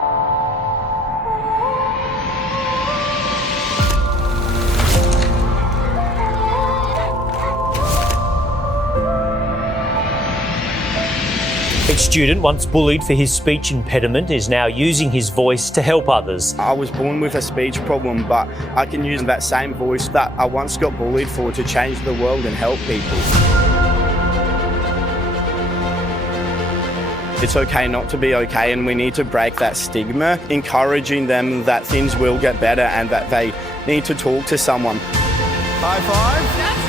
A student once bullied for his speech impediment is now using his voice to help others. I was born with a speech problem, but I can use that same voice that I once got bullied for to change the world and help people. It's okay not to be okay, and we need to break that stigma, encouraging them that things will get better and that they need to talk to someone. High five.